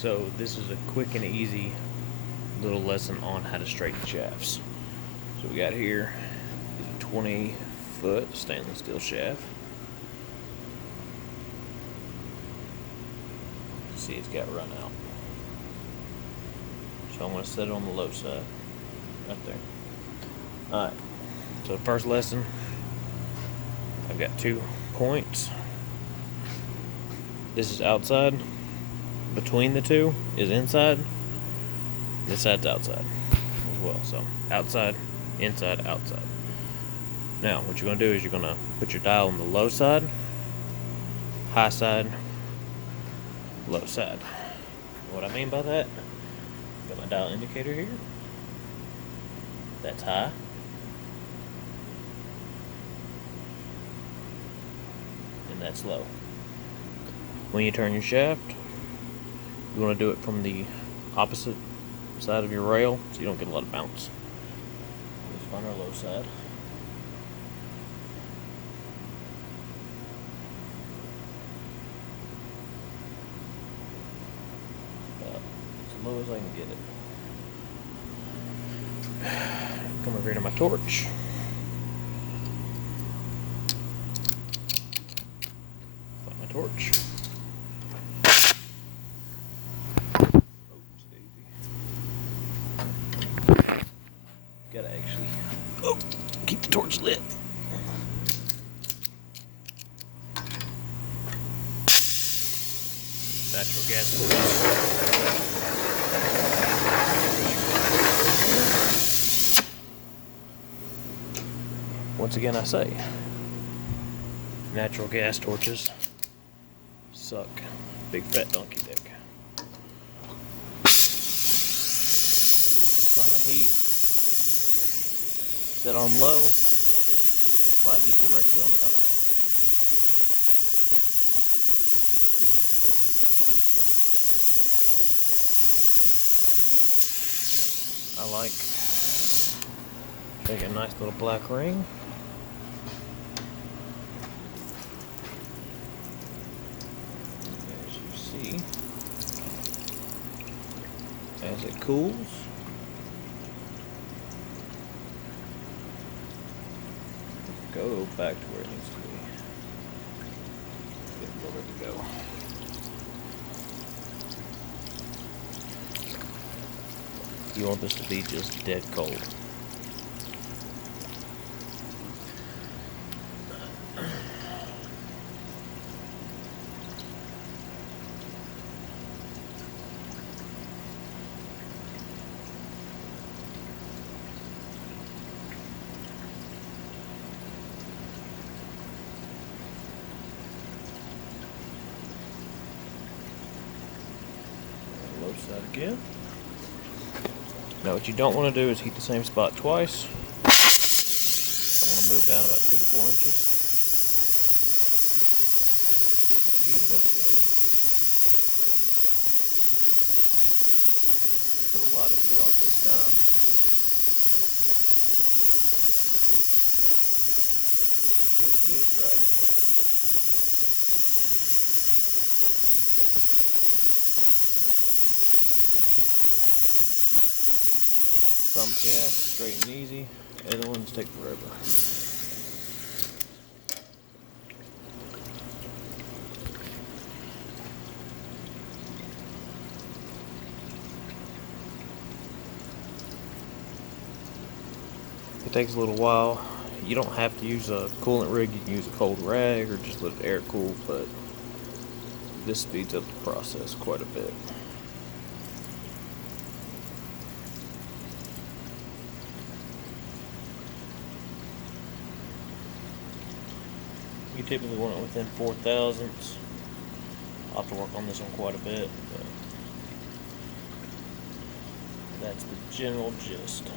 So this is a quick and easy little lesson on how to straighten shafts. So we got here is a 20-foot stainless steel shaft. See, it's got run out. So I'm going to set it on the low side, right there. Alright, so the first lesson, I've got 2 points. This is outside. Between the two is inside. This side's outside as well. So outside, inside, outside. Now what you're going to do is you're going to put your dial on the low side, high side, low side. What I mean by that, got my dial indicator here. That's high. And that's low. When you turn your shaft, you want to do it from the opposite side of your rail so you don't get a lot of bounce. Let's find our low side. About as low as I can get it. Come over here to my torch. Find my torch. Gotta actually keep the torch lit. Natural gas torch. Once again, I say, natural gas torches suck. Big fat donkey dick. Apply my heat. Set on low, apply heat directly on top. I like take a nice little black ring. As you see, as it cools, go back to where it needs to be. Get it ready to go. You want this to be just dead cold. Low side again. Now what you don't want to do is heat the same spot twice. I want to move down about 2 to 4 inches. Heat it up again. Put a lot of heat on it this time. Try to get it right. Some shafts straight and easy, other ones take forever. It takes a little while. You don't have to use a coolant rig, you can use a cold rag or just let it air cool, but this speeds up the process quite a bit. You typically want it within 4 thousandths. I'll have to work on this one quite a bit, but that's the general gist.